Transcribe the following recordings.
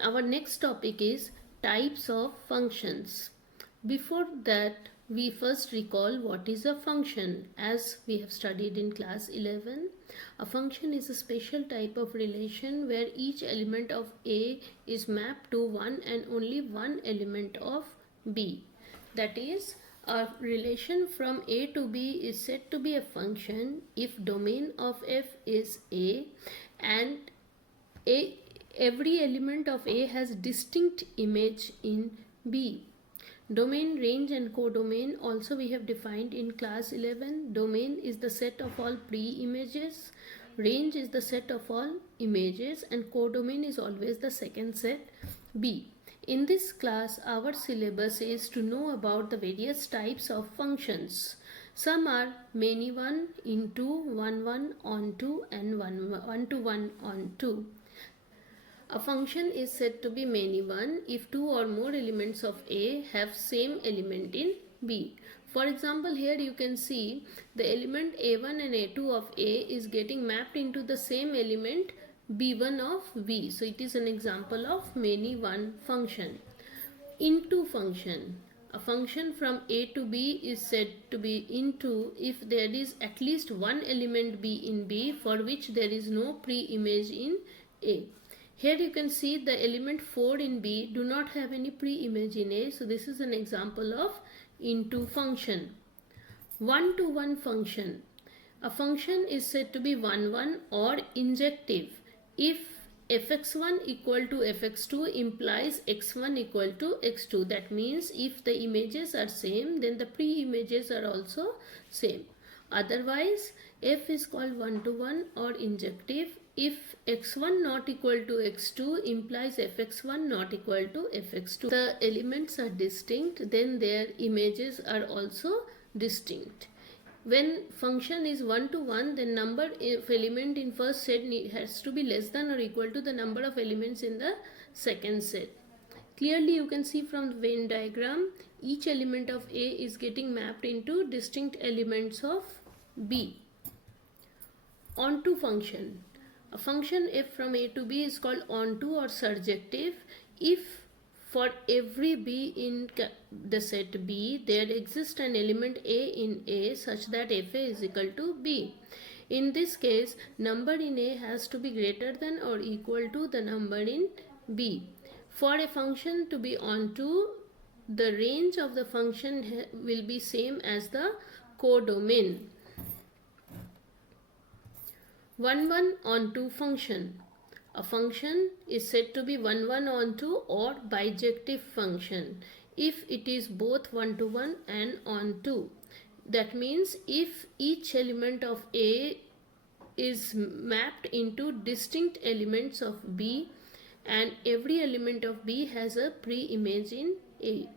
Our next topic is types of functions. Before that, we first recall what is a function. As we have studied in class 11, a function is a special type of relation where each element of A is mapped to one and only one element of B. That is, a relation from A to B is said to be a function if domain of f is A and a every element of A has distinct image in B. Domain, range and codomain also we have defined in class 11. Domain is the set of all pre-images, range is the set of all images, and codomain is always the second set B. In this class, our syllabus is to know about the various types of functions. Some are many one, into, one onto, and one to one onto. A function is said to be many one if two or more elements of A have same element in B. For example, here you can see the element A1 and A2 of A is getting mapped into the same element B1 of B. So it is an example of many one function. Into function. A function from A to B is said to be into if there is at least one element B in B for which there is no pre-image in A. Here you can see the element 4 in B do not have any pre-image in A. So this is an example of into function. One-to-one function. A function is said to be one-one or injective if fx1 equal to fx2 implies x1 equal to x2. That means if the images are same, then the pre-images are also same. Otherwise, f is called one-to-one or injective if x1 not equal to x2 implies fx1 not equal to fx2. The elements are distinct, then their images are also distinct. When function is one to one, then number of element in first set has to be less than or equal to the number of elements in the second set. Clearly you can see from the Venn diagram, each element of A is getting mapped into distinct elements of B. Onto function. A function f from A to B is called onto or surjective if for every B in the set B there exists an element A in A such that fa is equal to B. In this case, number in A has to be greater than or equal to the number in B. For a function to be onto, the range of the function will be same as the codomain. One-one onto function. A function is said to be one-one onto or bijective function if it is both one-to-one and onto. That means if each element of A is mapped into distinct elements of B and every element of B has a pre-image in A.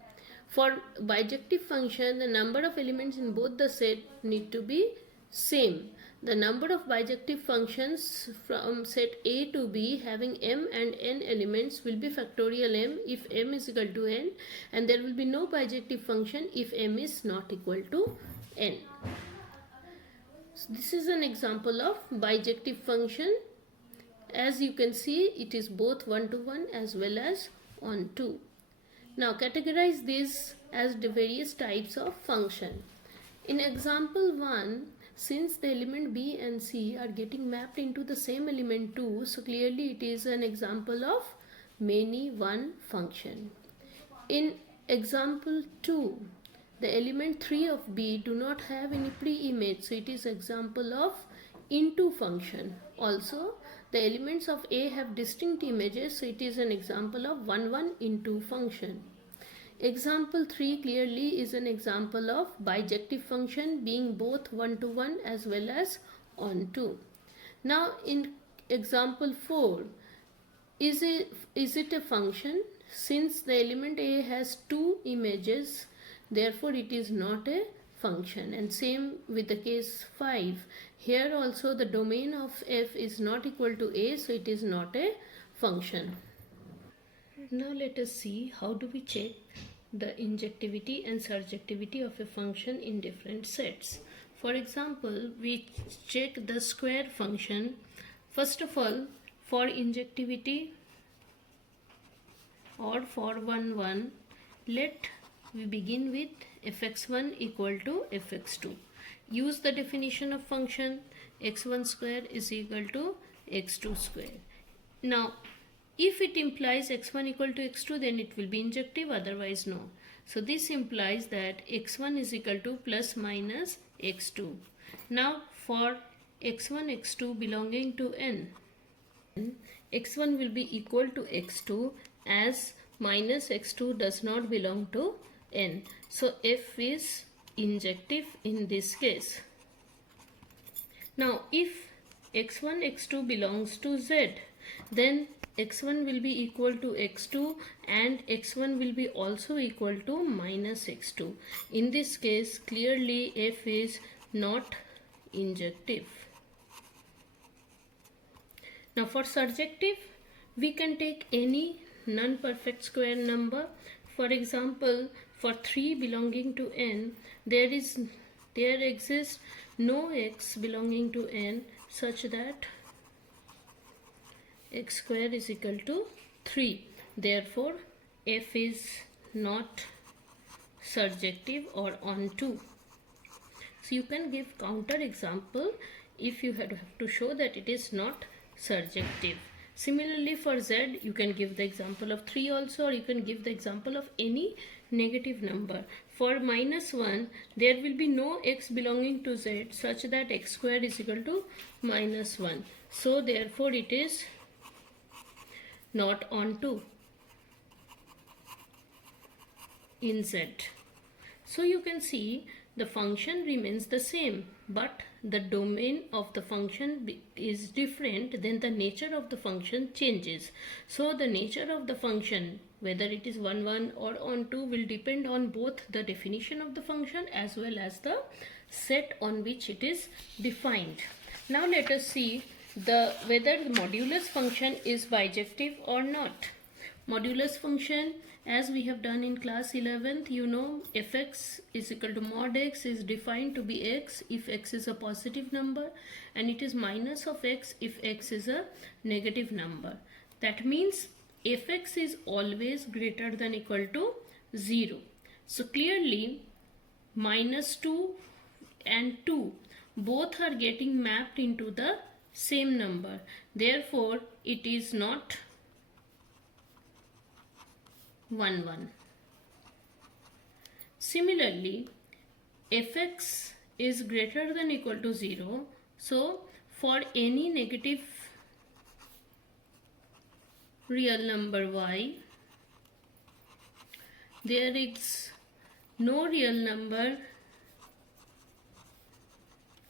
For bijective function, the number of elements in both the set need to be same. The number of bijective functions from set A to B having m and n elements will be factorial m if m is equal to n, and there will be no bijective function if m is not equal to n. So this is an example of bijective function. As you can see, it is both one-to-one as well as onto. Now categorize these as the various types of function. In example 1, since the element B and C are getting mapped into the same element 2, so clearly it is an example of many one function. In example 2, the element 3 of B do not have any pre-image, so it is example of into function. Also, the elements of A have distinct images, so it is an example of one-one into function. Example 3 clearly is an example of bijective function being both one-to-one as well as onto. Now in example 4, is it a function? Since the element A has two images, therefore it is not a function. And same with the case 5. Here also the domain of f is not equal to A, so it is not a function. Now let us see how do we check the injectivity and surjectivity of a function in different sets. For example, we check the square function. First of all, for injectivity, or for 1 1, let we begin with fx1 equal to fx2. Use the definition of function x1 square is equal to x2 square. Now if it implies x1 equal to x2, then it will be injective, otherwise no. So this implies that x1 is equal to plus minus x2. Now for x1 x2 belonging to n, x1 will be equal to x2 as minus x2 does not belong to n. So f is injective in this case. Now if x1 x2 belongs to z, then x1 will be equal to x2 and x1 will be also equal to minus x2. In this case clearly f is not injective. Now for surjective, we can take any non-perfect square number. For example, for 3 belonging to n, there exists no x belonging to n such that x square is equal to 3. Therefore, f is not surjective or onto. So you can give counter example if you have to show that it is not surjective. Similarly for z, you can give the example of 3 also, or you can give the example of any negative number. For minus 1, there will be no x belonging to z such that x square is equal to minus 1. So therefore it is not onto in z. So you can see the function remains the same, but the domain of the function is different, then the nature of the function changes. So the nature of the function, whether it is 1 1 or onto, will depend on both the definition of the function as well as the set on which it is defined. Now let us see whether the modulus function is bijective or not. Modulus function, as we have done in class 11th, you know, fx is equal to mod x is defined to be x if x is a positive number, and it is minus of x if x is a negative number. That means fx is always greater than equal to 0. So clearly minus 2 and 2 both are getting mapped into the same number. Therefore it is not 1 1. Similarly, fx is greater than equal to 0. So for any negative real number y, there is no real number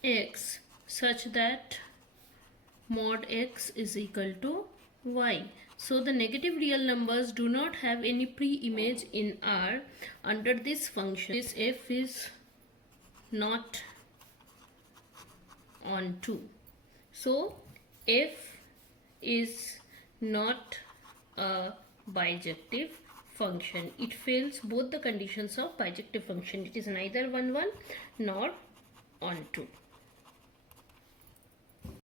x such that mod x is equal to y. So the negative real numbers do not have any pre-image in R. Under this function, this f is not onto. So f is not a bijective function. It fails both the conditions of bijective function. It is neither 1 1 nor onto.